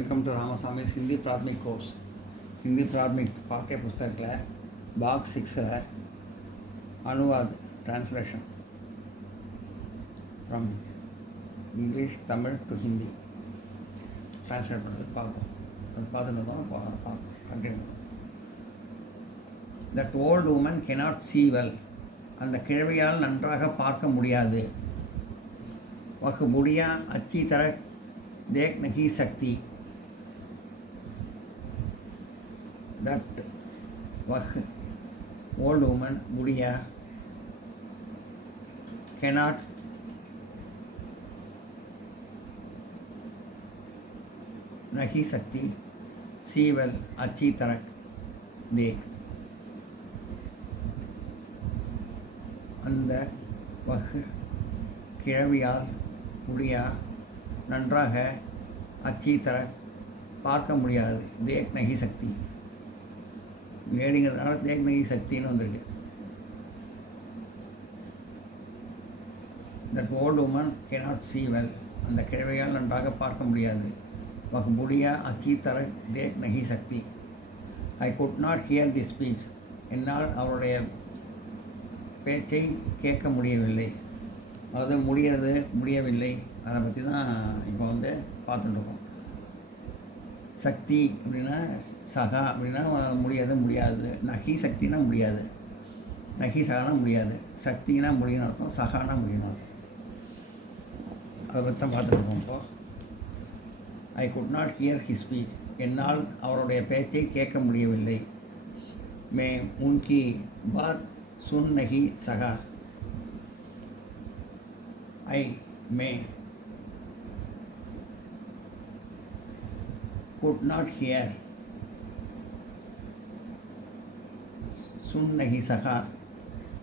Welcome to Ramasamy's Hindi Prathmik course. Hindi Prathmik பாட்டிய புஸ்தகத்தில் பாக் 6ல் அனுவாத் translation from English Tamil to Hindi translate பண்ணுறது பார்ப்போம். அது பார்த்துட்டு தான் பார்ப்போம். Continue. That old woman cannot see well. அந்த கிழவியால் நன்றாக பார்க்க முடியாது. வஹ் புடியா அச்சி தர தேக் நகி சக்தி. That वह old woman बुढ़िया cannot नहीं सकती see well अच्छी तरह देख. அந்த வஹ் கிழவியால் புடியா நன்றாக அச்சி தர பார்க்க முடியாது. தேக் நகி சக்தி லேடிங்கிறதுனால தேக் நகி சக்தின்னு வந்திருக்கு. That old woman cannot see well. அந்த கிழவியால் நன்றாக பார்க்க முடியாது. வஹ் புடியா அச்சி தர தேக் நகி சக்தி. I could not hear the speech. என்னால் அவருடைய பேச்சை கேட்க முடியவில்லை. அதாவது முடியவில்லை அதை பற்றி தான் இப்போ பார்த்துட்டுருக்கோம். சக்தி அப்படின்னா சகா அப்படின்னா முடியாது. நகி சக்தினா முடியாது. நகி சகானா முடியாது. சக்தினா முடியும்னு அர்த்தம். சகானா முடியும்னு அர்த்தம். அதை பற்றி தான் பார்த்துருக்கோம். இப்போது ஐ could not here his speech. என்னால் அவருடைய பேச்சை கேட்க முடியவில்லை. மே உன்கி பாத் சுன் நகி சகா. ஐ மே could not hear सुन नहीं सका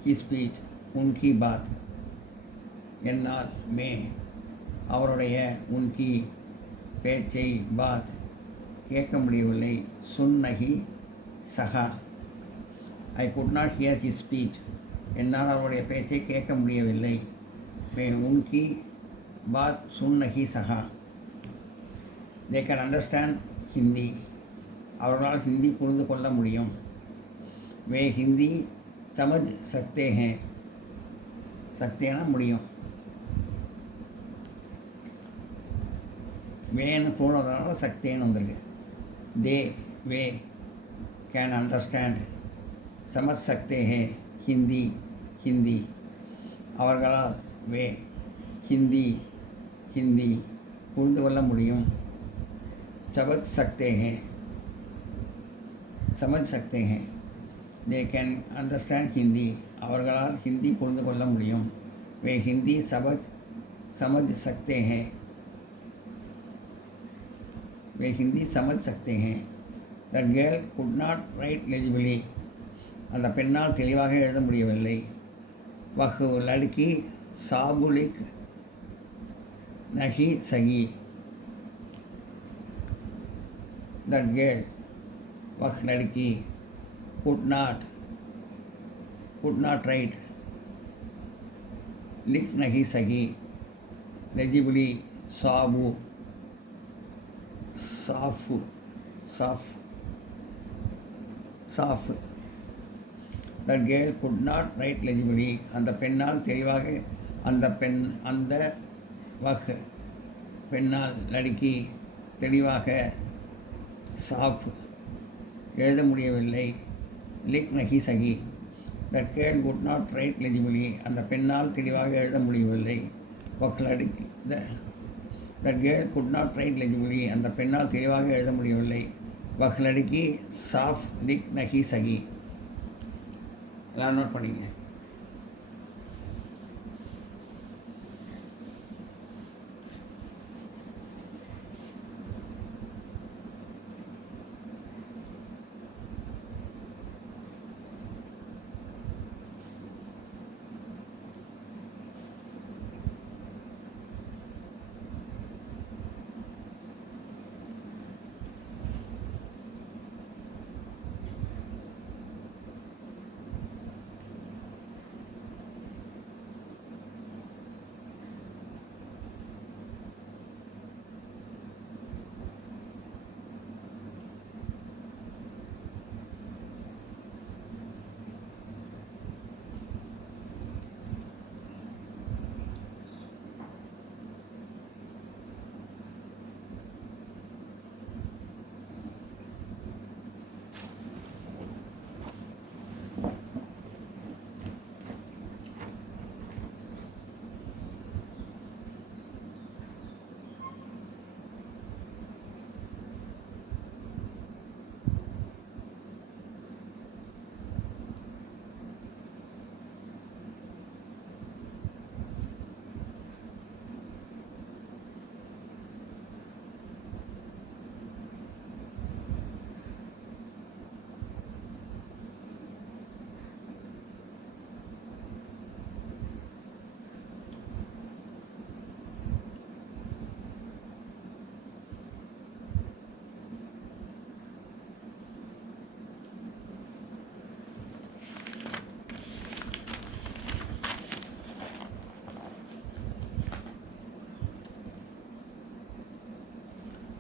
his speech उनकी बात. என்னால் மே அவருடைய உன்கி பேச்சை பாத் கேட்க முடியவில்லை. சுன் நகி சகா. ஐ could not here his speech. என்னால் அவருடைய பேச்சை கேட்க முடியவில்லை. மே உன்கி பாத் சுன் நகி சகா. They can understand Hindi. அவர்களால் ஹிந்தி புரிந்து கொள்ள முடியும். வே ஹிந்தி சமஜ் சக்தே ஹே. சக்தேனா முடியும். வேன்னு போனதுனால சக்தேன்னு வந்திருக்கு. தே வே கேன் அண்டர்ஸ்டாண்ட் சமஜ் சக்தே ஹே ஹிந்தி. ஹிந்தி அவர்களால் வே ஹிந்தி புரிந்து கொள்ள முடியும். समझ सकते हैं दे कैन अंडरस्टैंड हिंदी. அவர்களால் ஹிந்தி புரிந்து கொள்ள முடியும். வே ஹிந்தி समझ सकते हैं. वे हिंदी समझ सकते हैं. That girl could not right legibly. அந்த பெண்ணால் தெளிவாக எழுத முடியவில்லை. वह लड़की साबुलिक नहीं सगी. That girl, वह लड़की could not write लिख नहीं सकी legibly साफ. That girl could not write legibly. அந்த பெண்ணால் தெளிவாக அந்த வஹ் பெண்ணால் லड़की தெளிவாக சாஃப் எழுத முடியவில்லை. லிக் நகி சகி. That girl could not write legibly. அந்த பெண்ணால் தெளிவாக எழுத முடியவில்லை. வஹ் லड़की that girl could not write legibly. அந்த பெண்ணால் தெளிவாக எழுத முடியவில்லை. வஹ் லड़की சாஃப் லிக் நகி சகி. எல்லாம் நோட் பண்ணிங்க.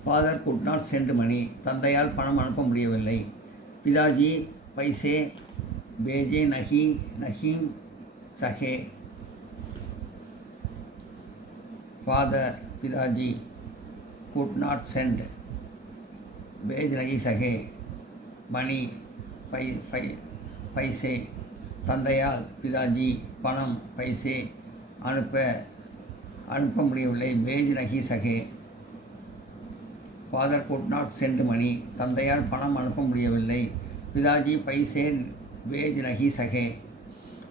Father could not send money, தந்தையால் பணம் அனுப்ப முடியவில்லை. பிதாஜி பைசே பேஜே நஹி நஹீம் சஹே. ஃபாதர் பிதாஜி குட் நாட் சென்ட் பேஜ் நஹி சஹே மணி பைசே, தந்தையால் பிதாஜி பணம் பைசே அனுப்ப முடியவில்லை. பேஜ் நஹி சஹே. Father could not send money, தந்தையால் பணம் அனுப்ப முடியவில்லை. பிதாஜி பைசே பேஜ் நஹி சஹே.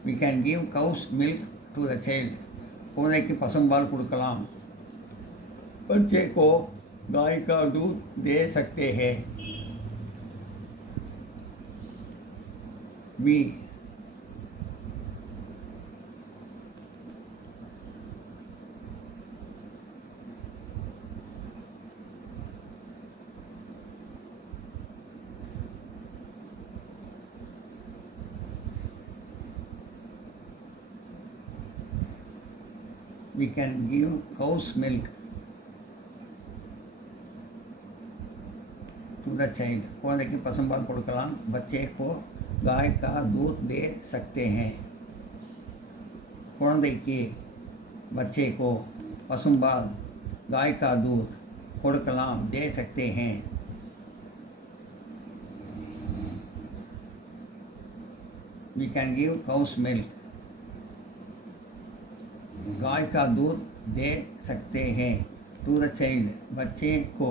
We can give cow's milk to the child, குழந்தைக்கு பசும்பால் கொடுக்கலாம். बच्चे को गाय का दूध दे सकते हैं. We can give cow's milk to the child, குழந்தைக்கு பசும்பால் கொடுக்கலாம். बच्चे को गाय का दूध दे सकते हैं. குழந்தைக்கு बच्चे को பசும்பால் गाय का दूध கொடுக்கலாம். दे सकते हैं. We can give cow's milk, गाय का दूध दे सकते हैं. टू द चाइल्ड, बच्चे को.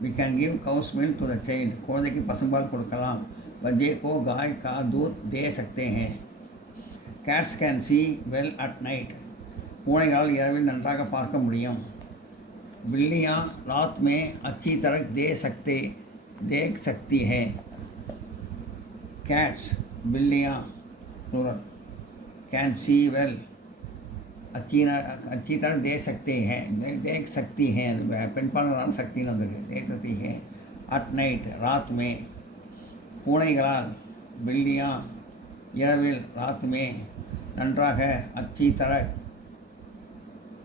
We can give cow's milk to the child, குழந்தைக்கு பசும்பால் கொடுக்கலாம். बच्चे को गाय का दूध दे सकते हैं. cats can see well at night, பூனைகளால் இரவில் நன்றாக பார்க்க முடியும். बिल्लियाँ रात में अच्छी तरह देख सकती हैं. cats बिल्लियाँ plural कैन सी वेल, अच्छी तरह देख सकते हैं, देख सकती हैं, பெண்பாளரான சக்தின்னு வந்திருக்கு. देख सकती हैं. at night रात में. பூனைகளால் बिल्लियाँ இரவில் रात में நன்றாக अच्छी तरह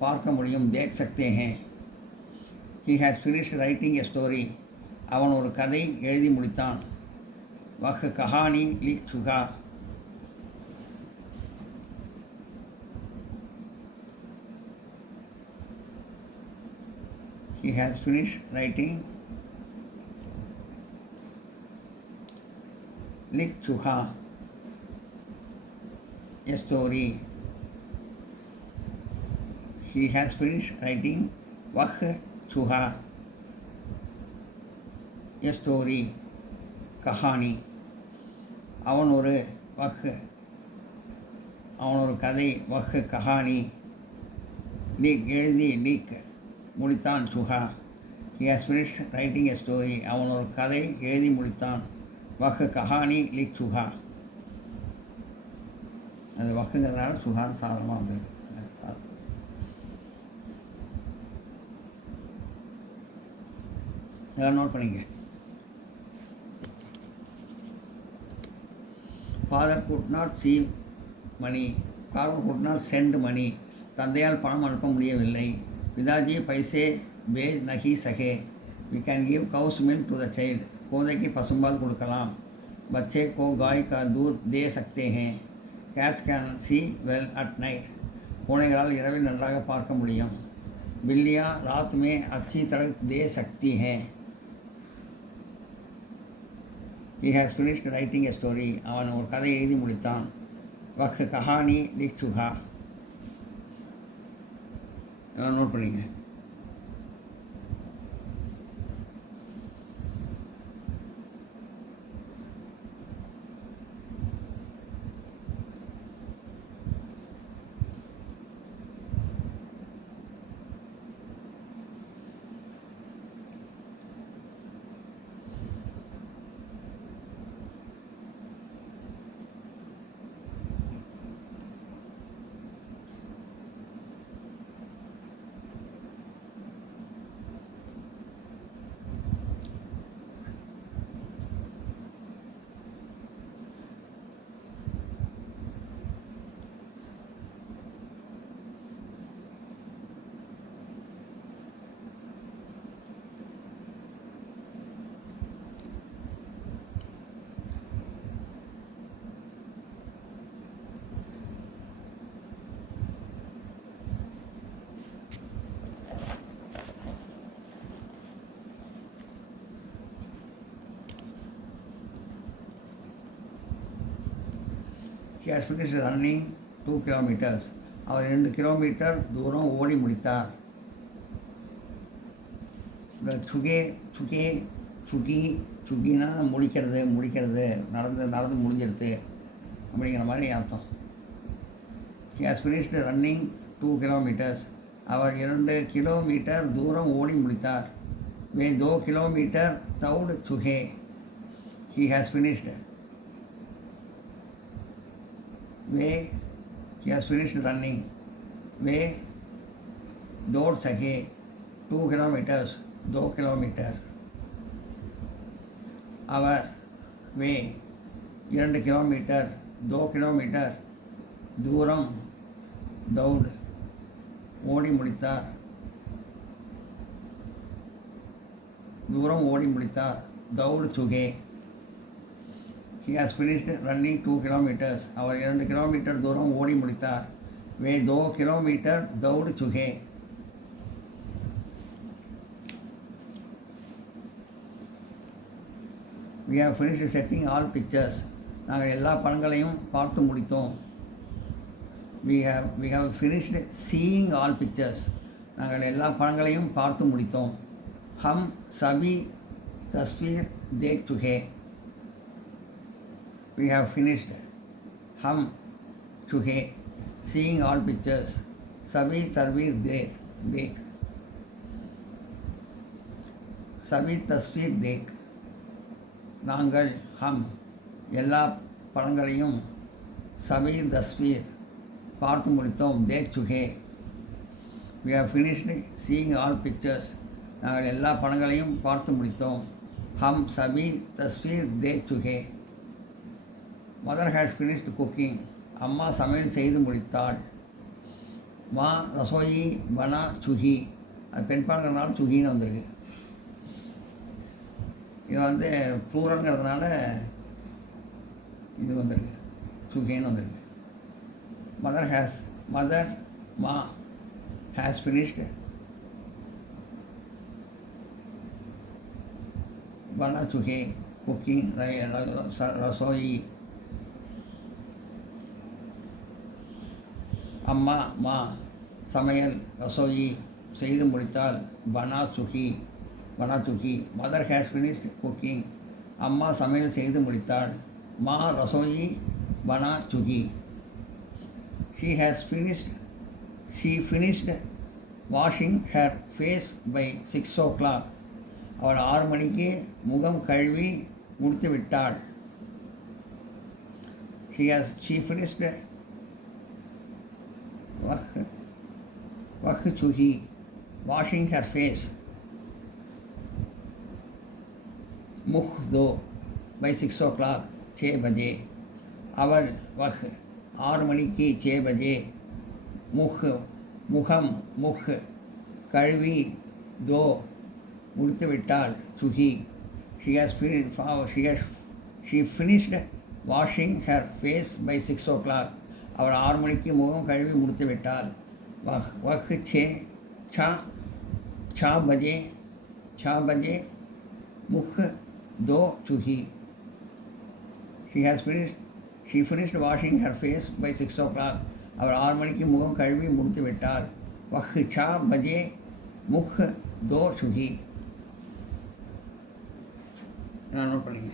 பார்க்க முடியும். देख सकते हैं. he has finished writing a story, அவன் ஒரு கதை எழுதி முடித்தான். वह कहानी लिख चुका, he has finished writing लिख चुका a story. he has finished writing वह चुका a story, कहानी. அவன் ஒரு கதை. வஹ் கஹானி, லீக் எழுதி, லீக் முடித்தான். Suha, he has finished writing a story, அவன் ஒரு கதை எழுதி முடித்தான். வஹ் கஹானி லீக் சுஹா, அது வஹுங்கிறதுனால சுஹான்னு சாதாரணமாக வந்துருக்கு. எல்லாம் நோட் பண்ணிங்க. Father could not see money, father could not send money, தந்தையால் பணம் அனுப்ப முடியவில்லை. பிதாஜி பைசே பேஜ் நஹி சகே. We can give cow's milk to the child, குழந்தைக்கு பசும்பால் கொடுக்கலாம். बच्चे को गाय का दूध दे सकते हैं. cats can see well at night, பூனைகளால் இரவில் நன்றாக பார்க்க முடியும். बिल्लियाँ रात में अच्छी तरह दे सकती हैं. he has finished writing a story, அவன் ஒரு கதை எழுதி முடித்தான். वह कहानी लिख चुका, எல்லாம் நோட் பண்ணிங்க. He has finished running 2 kilometers. Our 2 kilometre தூரம் ஓடி முடித்தார். இந்த சுகினா முடிக்கிறது நடந்து முடிஞ்சிருது அப்படிங்கிற மாதிரி அர்த்தம். He has finished running 2 kilometers. Our 2 kilometre தூரம் ஓடி முடித்தார். वे 2 கிலோமீட்டர் दौड़ चुके. He has finished. He has finished running. वे दौड़ सके 2 kilometers 2 किलोमीटर. அவர் वे 2 கிலோமீட்டர் 2 கிலோமீட்டர் தூரம் दौड़ ஓடி முடித்தார். दौड़ चुके. He has finished running 2 kilometers. Our 2 kilometre தூரம் ஓடி முடித்தார். वे 2 किलोमीटर दौड़ चुके. We have finished setting all pictures. நாங்கள் எல்லா படங்களையும் பார்த்து முடித்தோம். We have finished seeing all pictures. நாங்கள் எல்லா படங்களையும் பார்த்து முடித்தோம். हम सभी तस्वीर देख चुके. We have finished. हम चुके seeing all pictures. सभी तस्वीर देख. सभी तस्वीर देख. நாங்கள் ஹம் எல்லா படங்களையும் சபை தஸ்வீர் பார்த்து முடித்தோம். Tegh சுகே. We have finished seeing all pictures. நாங்கள் எல்லா படங்களையும் பார்த்து முடித்தோம். ஹம் சபி தஸ்வீர் தேக் சுகே. Mother has finished cooking. அம்மா சமையல் செய்து முடித்தாள். மா ரசோயி பனா சுகி. அது பெண் பாடங்கிறதுனால சுகின்னு வந்திருக்கு. இது ப்ளூரல்ங்கிறதுனால இது வந்திருக்கு, சுகேன்னு வந்திருக்கு. மதர் மா ஹேஸ் ஃபினிஷ்டு பனா சுகே குக்கிங் ரசோயி. அம்மா மா சமையல் ரசோயி செய்து முடித்தால் பனா சுகி. Mother has finished cooking. அம்மா சமையல் செய்து முடித்தாள். மா ரசோயி பனா Suki. She finished washing her face by 6 o'clock. அவள் 6 மணிக்கு முகம் கழுவி முடித்து விட்டாள். She finished वह चूही washing her face. मुख दो by 6 o'clock 6 बजे. அவள் वह 6 மணிக்கு 6 बजे. முகம் முख கழுவி दो முடித்து விட்டாள். Suki. She finished washing her face by 6 o'clock. அவள் 6 மணிக்கு முகம் கழுவி முடித்து விட்டாள். वह 6 बजे मुख दो चूही. She finished washing her face by 6 o'clock. அவள் 6 மணிக்கு முகம் கழுவி முடித்து விட்டாள். वह 6 बजे मुख दो चूही. நான் நோட் பண்ணிங்க.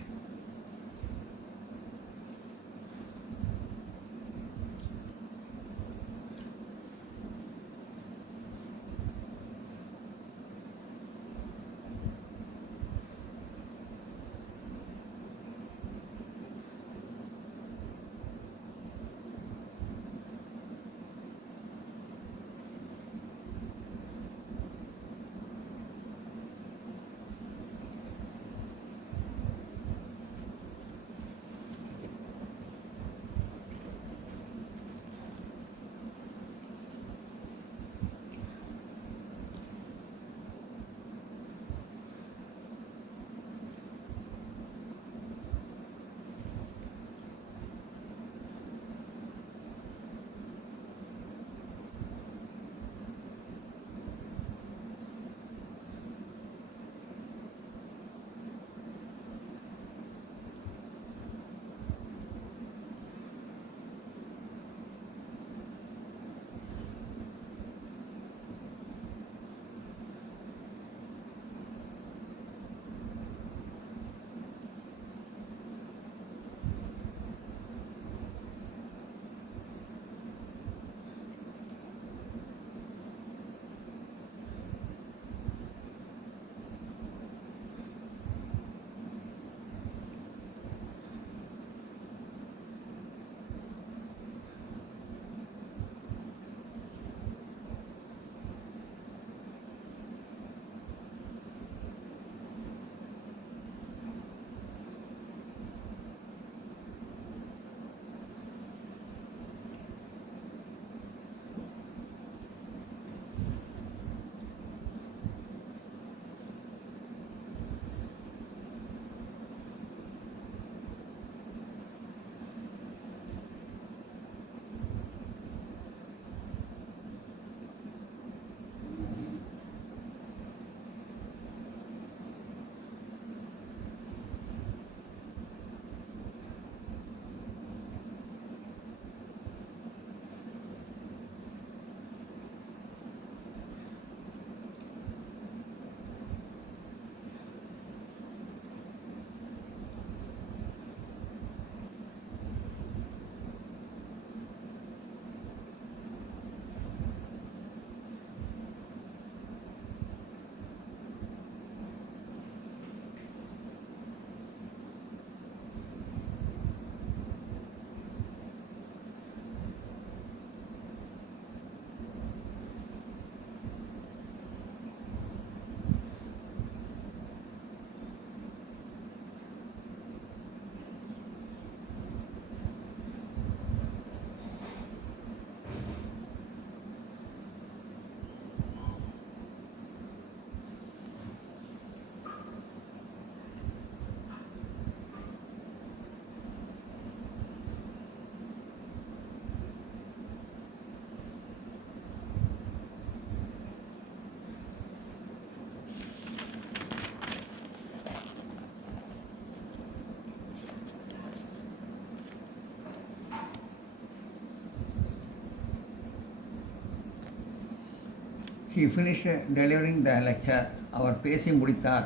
He finished delivering the lecture. அவர் பேசி முடித்தார்.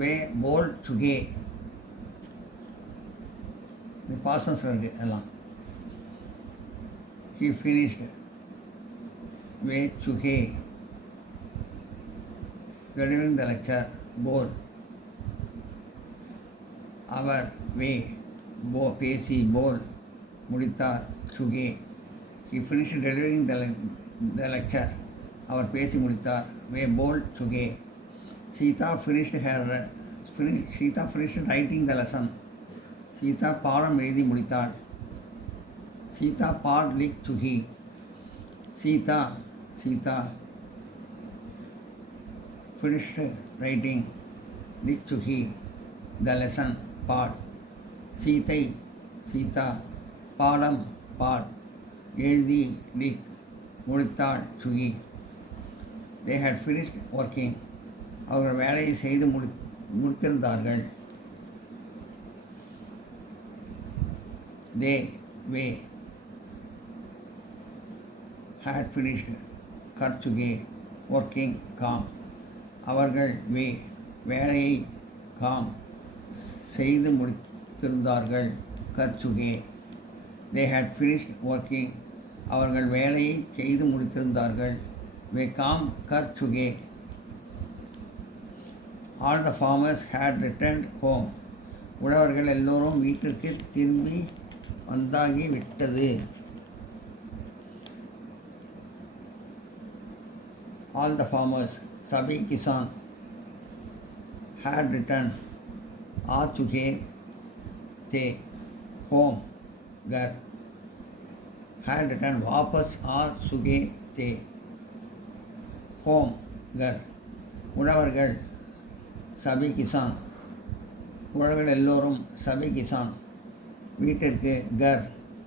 வே போல் சுகே, இது பாசன்ஸில் இருக்குது எல்லாம். He finished way சுகே delivering the lecture. போல் அவர் வே பேசி போல் முடித்தார். சுகே He finished delivering the lecture. அவர் பேசி முடித்தார். வே போல் சுகே Sita finished writing the lesson. Sita பாடம் எழுதி முடித்தாள். சீதா பாட் லிக் Suki. Sita finished writing லிக் Suki the lesson பாட். சீதா பாடம் பாட் எழுதி லிக் முடித்தாள் Suki. They had finished working. அவர்கள் வேலையை செய்து முடித்திருந்தார்கள். They had finished கர்ச்சுகே working com. அவர்கள் வேலையை காம் செய்து முடித்திருந்தார்கள். கர்ச்சுகே They had finished working. அவர்கள் வேலையை செய்து முடித்திருந்தார்கள். வே com கர்ச்சுகே All the farmers had returned home. உழவர்கள் எல்லோரும் வீட்டிற்கு திரும்பி வந்தாகி விட்டது. All the farmers, सभी किसान, had returned, आ चुके थे, home, घर, had returned, वापस आ चुके थे, home, घर, உழவர்கள் சபி கிசான், உழவர்கள் எல்லோரும் சபி கிசான் வீட்டிற்கு கர்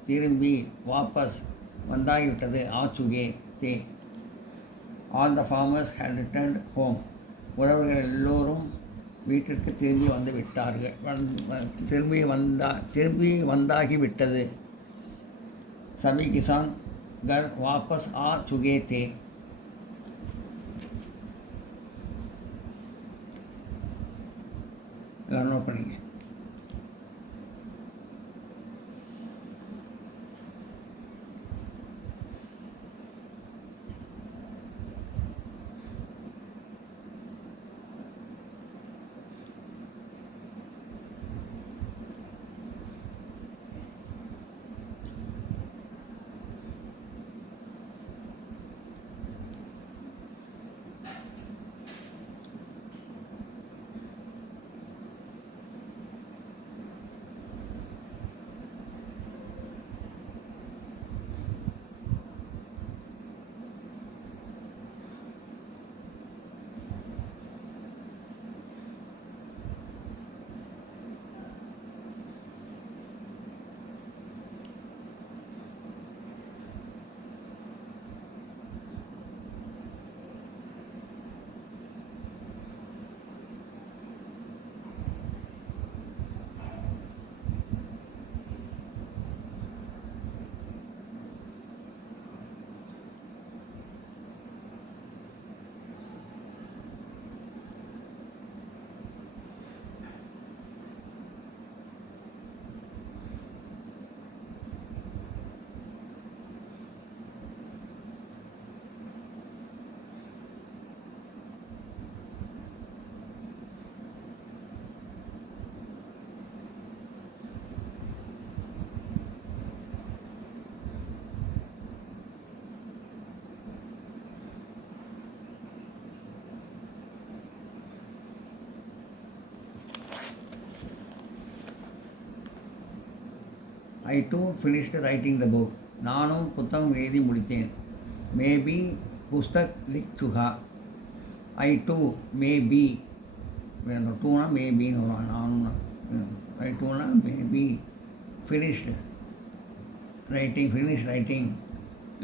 திரும்பி வாபஸ் வந்தாகிவிட்டது. ஆச்சுகே they all the farmers had returned home. உழவர்கள் எல்லோரும் வீட்டிற்கு திரும்பி வந்து விட்டார்கள். திரும்பி வந்தாகிவிட்டது. சபி கிசான் கர் வாபஸ் ஆ சுகே தே. எல்லாம் நோட் பண்ணிங்க. I too finished writing the book. நானும் புத்தகம் எழுதி முடித்தேன். மேபி புஸ்தக் லிக் சுகா. ஐ டூ மேபி டூனா மேபின்னு வரும். நானும் ஐ டூனா மேபி ஃபினிஷ்டு ரைட்டிங்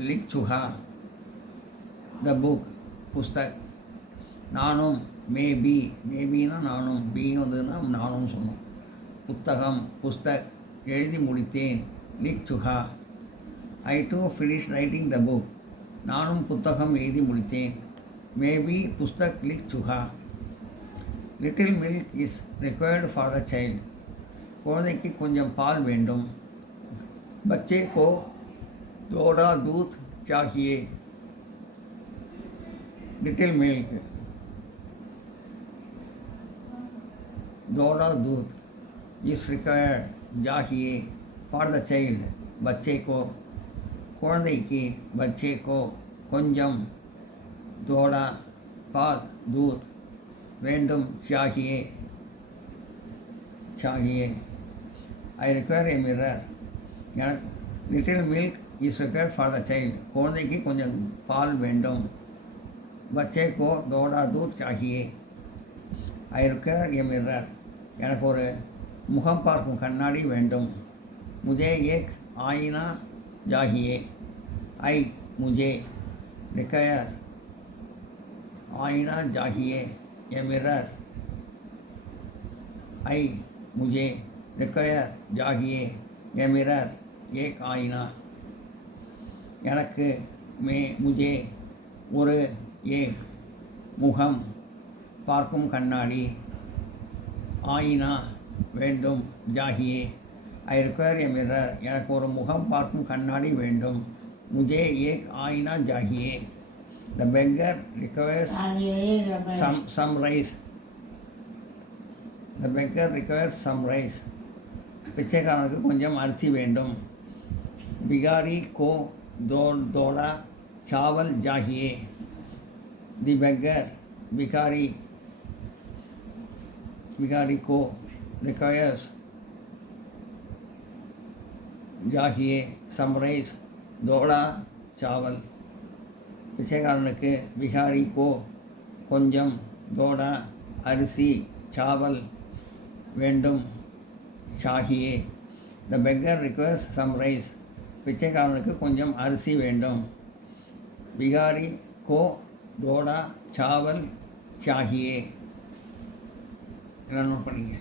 லிக் சுகா த புக் புஸ்தக். நானும் மேபின்னா நானும், பி வந்ததுன்னா நானும் சொன்னோம். புஸ்தக் எழுதி முடித்தேன். லிக் சுகா. I too finish writing the book. நானும் புத்தகம் எழுதி முடித்தேன். மேபி புஸ்தக் லிக் சுகா. Little milk is required for the child. குழந்தைக்கு கொஞ்சம் பால் வேண்டும். பச்சே கோ தோடா தூத் சாகியே. லிட்டில் மில்க் தோடா தூத் இஸ் required சாகியே ஃபார் த சைல்டு. பச்சே கோ குழந்தைக்கு, பச்சே கோ கொஞ்சம், தோடா பால், தூத் வேண்டும், சாகியே சாகியே. ஐ require a mirror. எனக்கு little milk is required for the child. குழந்தைக்கு கொஞ்சம் பால் வேண்டும். பச்சே கோ தோடா தூத் சாகியே. ஐ require a mirror. எனக்கு ஒரு முகம் பார்க்கும் கண்ணாடி வேண்டும். முஜே ஏக் ஆயினா चाहिए. आई मुझे require आईना चाहिए. A mirror. आई मुझे require चाहिए. ए मिरर एक आईना. எனக்கு मुझे ஒரு ஏக் முகம் பார்க்கும் கண்ணாடி. ஆயினா வேண்டும். ஜாகியே ஐ require a mirror. எனக்கு ஒரு முகம் பார்க்கும் கண்ணாடி வேண்டும். முஜே ஏக் ஆயினா ஜாகியே. The beggar requires some rice. The beggar requires some rice. பிச்சைக்காரனுக்கு கொஞ்சம் அரிசி வேண்டும். பிகாரி கோ தோடா சாவல் ஜாகியே. தி பெக்கர் பிகாரி கோ requires ஜாகியே சம் ரைஸ் தோடா சாவல். பிச்சைக்காரனுக்கு பிகாரி கோ கொஞ்சம், தோடா அரிசி, சாவல் வேண்டும், சாகியே. த பெக்கர் ரிக்வயர்ஸ் சம் ரைஸ். பிச்சைக்காரனுக்கு கொஞ்சம் அரிசி வேண்டும். பிகாரி கோ தோடா சாவல் சாகியே. எல்லாம் நோட் பண்ணிங்க.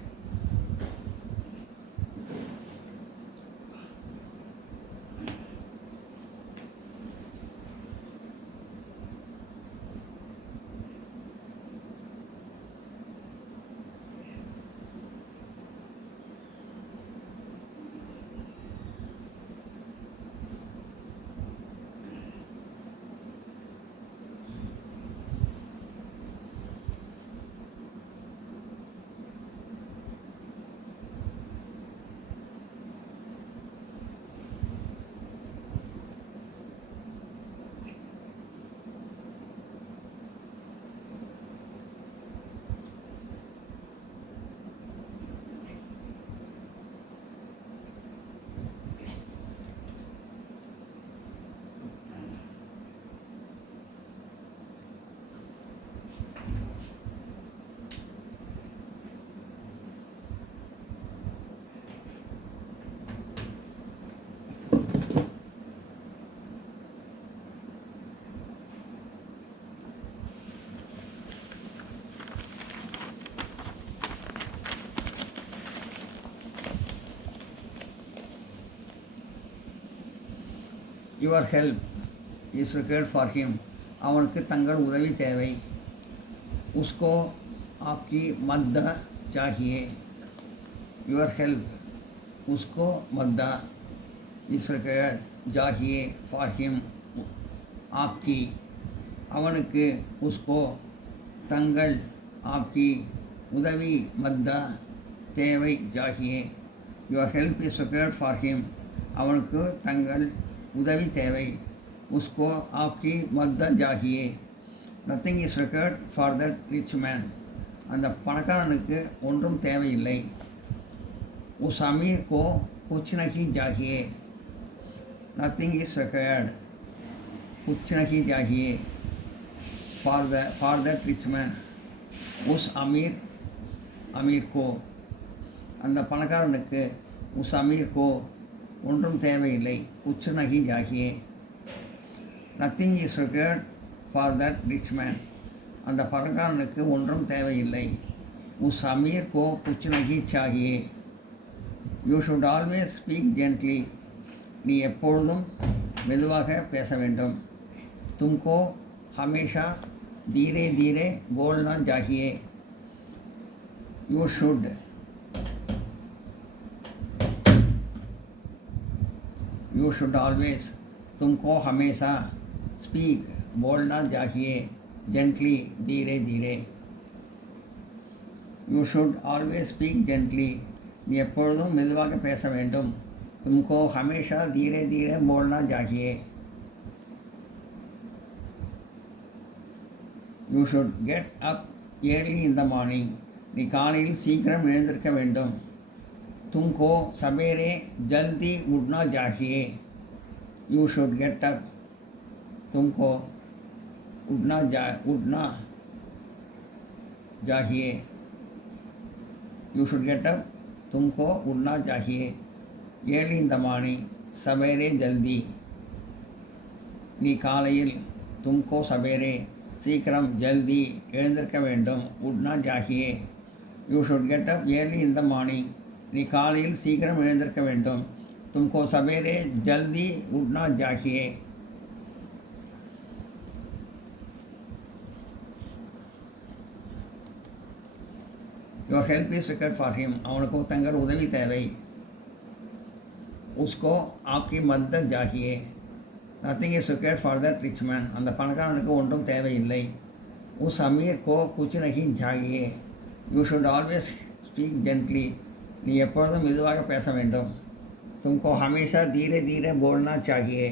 Your help is required for him. அவனுக்கு தங்கள் உதவி தேவை. உஸ்கோ ஆப்கி மத்த சாகியே. யுவர் ஹெல்ப் உஸ்கோ மத்தா இஸ் required சாகியே ஃபார் ஹிம். ஆப்கி அவனுக்கு, உஸ்கோ தங்கள், ஆப்கி உதவி, மத்தா தேவை, ஜாகியே. Your help is required for him. அவனுக்கு தங்கள் உதவி தேவை. உஸ்கோ ஆப்கி மத்த ஜாகியே. Nothing is required for that rich man. அந்த பணக்காரனுக்கு ஒன்றும் தேவையில்லை. உஸ் அமீர் கோ குச் நஹி ஜாகியே. நத்திங் இஸ் required குச் நஹி ஜாகியே ஃபார் தட் ரிச் மேன். உஸ் அமீர் கோ அந்த பணக்காரனுக்கு, உஸ் அமீர் கோ ஒன்றும் தேவையில்லை. குச் நஹி ஜாகியே. Nothing is required for that rich man. அந்த பணக்காரனுக்கு ஒன்றும் தேவையில்லை. உஸ் அமீர் கோ குச் நஹி சாகியே. You should always speak gently. நீ எப்பொழுதும் மெதுவாக பேச வேண்டும். तुमको हमेशा धीरे धीरे बोलना चाहिए. You should always, तुमको हमेशा, speak, बोलना चाहिए, gently, धीरे धीरे. You should always speak gently. நீ எப்பொழுதும் மெதுவாக பேச வேண்டும். तुमको हमेशा धीरे धीरे बोलना चाहिए. You should get up early in the morning. நீ காலையில் சீக்கிரம் எழுந்திருக்க வேண்டும். तुमको सवेरे जल्दी उठना चाहिए. You should get up. तुमको उठना चाहिए. You should get up. तुमको उठना चाहिए. early in the morning, सवेरे जल्दी. நீ காலையில், तुमको सवेरे, சீக்கிரம், ஜல்தி, எழுந்திருக்க வேண்டும். உட்னா ஜாகியே. You should get up early in the morning. நீ காலையில் சீக்கிரம் எழுந்திருக்க வேண்டும். तुमको सवेरे जल्दी उठना चाहिए. Your help is required for him. அவனுக்கு தங்கள் உதவி தேவை. उसको आपकी मदद चाहिए. Nothing is required for that rich man. அந்த பணக்காரனுக்கு ஒன்றும் தேவையில்லை. उस अमीर को कुछ नहीं चाहिए. You should always speak gently. நீ எப்பொழுதும் மெதுவாக பேச வேண்டும். तुमको हमेशा धीरे धीरे बोलना चाहिए.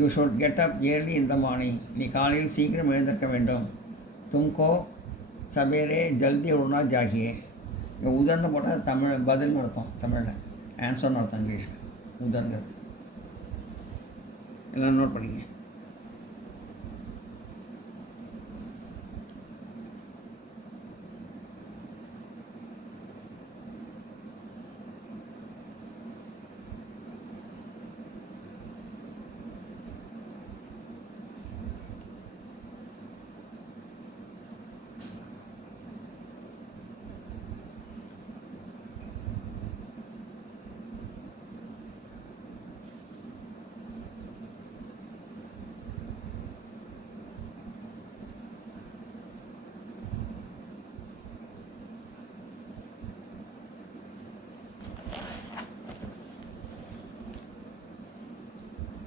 You should get up early in the morning. நீ காலையில் சீக்கிரம் எழுந்திருக்க வேண்டும். तुमको सवेरे जल्दी उठना चाहिए. இங்கே உதர்னு போட்டால் தமிழ் பதில்னு அர்த்தம். தமிழில் ஆன்சர்னு அர்த்தம். இங்கிலீஷில் உதர்ங்கிறது எல்லாம் நோட் பண்ணிங்க.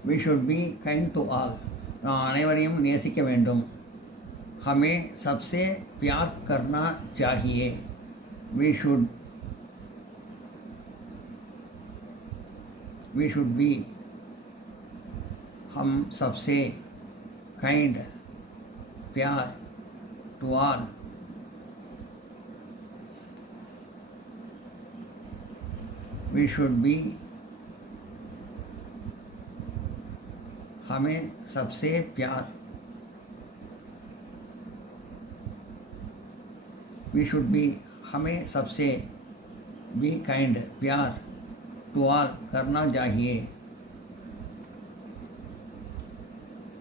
We should be kind to all. நாம் அனைவரையும் நேசிக்க வேண்டும். हमें सबसे प्यार करना चाहिए. We should be, हम सबसे, kind, प्यार, to all. We should be, हमें सबसे प्यार. We should be, हमें सबसे, be kind, प्यार, to all, करना चाहिए.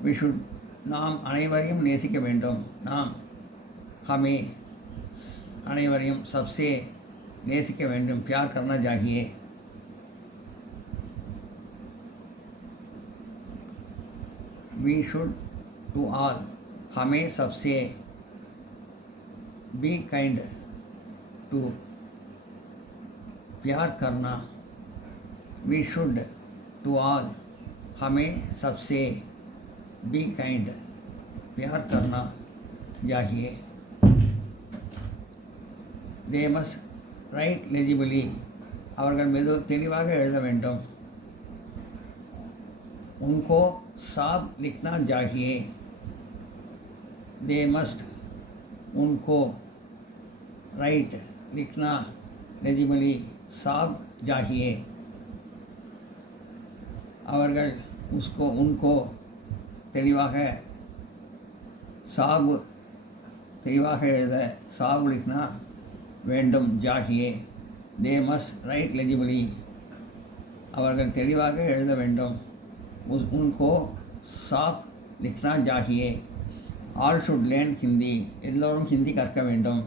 We should, நாம் அனைவரையும் நேசிக்க வேண்டும். நாம், हमें, அனைவரையும், सबसे, நேசிக்க வேண்டும். प्यार करना चाहिए. We should to all, हमें सबसे, be kind, to, प्यार करना. We should to all, हमें सबसे, be kind, प्यार करना चाहिए. They must write legibly. அவர்கள் தெளிவாக எழுத வேண்டும். उनको साफ लिखना चाहिए. They must, उनको, write, लिखना, legibly, साफ चाहिए. அவர்கள், उसको, उनको, தெளிவாக, साफ, தெளிவாக எழுத, साफ लिखना வேண்டும். चाहिए. They must write legibly. அவர்கள் தெளிவாக எழுத வேண்டும். उनको साफ लिखना चाहिए. All should learn Hindi. எல்லோரும் ஹிந்தி கற்க வேண்டும்.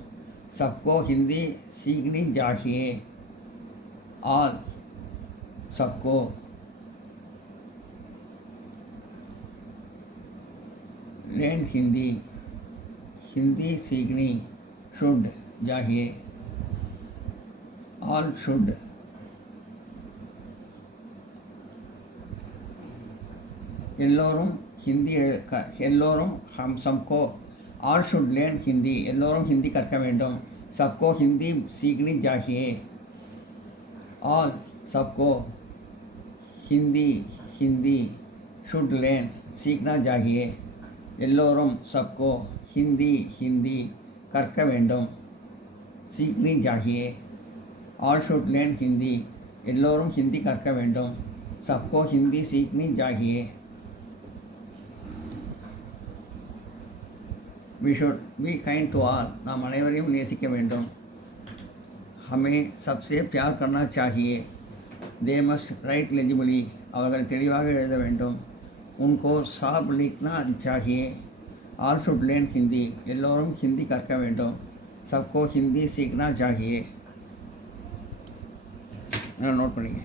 सबको हिंदी सीखनी चाहिए. All, सबको, learn Hindi. Hindi सीखनी should चाहिए. All should. எல்லோரும் ஹிந்தி எல்லோரும் सबको all should learn हिंदी. எல்லோரும் ஹிந்தி கற்க வேண்டும். सबको हिंदी सीखनी चाहिए. all सबको हिंदी should learn सीखना चाहिए. எல்லோரும் सबको हिंदी கற்க வேண்டும். सीखनी चाहिए. all should learn Hindi. எல்லோரும் ஹிந்தி கற்க வேண்டும். सबको हिंदी सीखनी चाहिए. we should be kind to all. நாம் அனைவரையும் நேசிக்க வேண்டும். हमें सबसे प्यार करना चाहिए. they must write legibly. அவர்கள் தெளிவாக எழுத வேண்டும். उनको साफ लिखना चाहिए. all should learn Hindi. எல்லோரும் ஹிந்தி கற்க வேண்டும். सबको हिंदी सीखना चाहिए. நோட் பண்ணிங்க.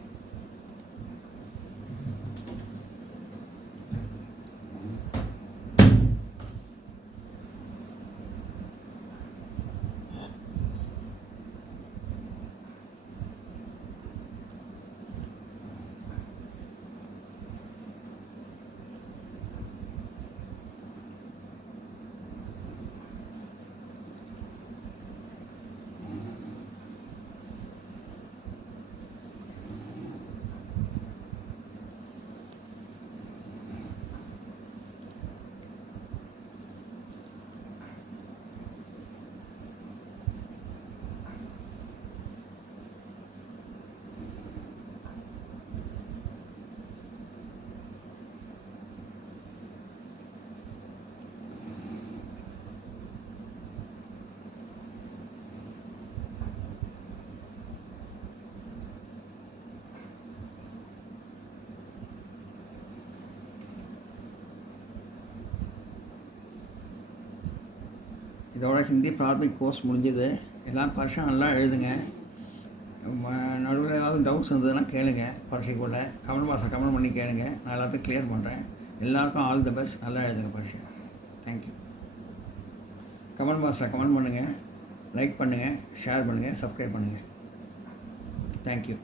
இதோட ஹிந்தி ப்ராத்மிக் கோர்ஸ் முடிஞ்சது. எல்லாம் பரீட்சை நல்லா எழுதுங்க. நடுவில் ஏதாவது டவுட்ஸ் இருந்ததுன்னா கேளுங்க. பரீட்சைக்குள்ளே கமெண்ட் பண்ணி கேளுங்க. நான் எல்லாத்தையும் கிளியர் பண்ணுறேன். எல்லாருக்கும் ஆல் தி பெஸ்ட். நல்லா எழுதுங்க பரீட்சை. தேங்க்யூ. கமெண்ட் பாக்ஸில் கமெண்ட் பண்ணுங்கள், லைக் பண்ணுங்கள், ஷேர் பண்ணுங்கள், சப்ஸ்கிரைப் பண்ணுங்கள். தேங்க்யூ.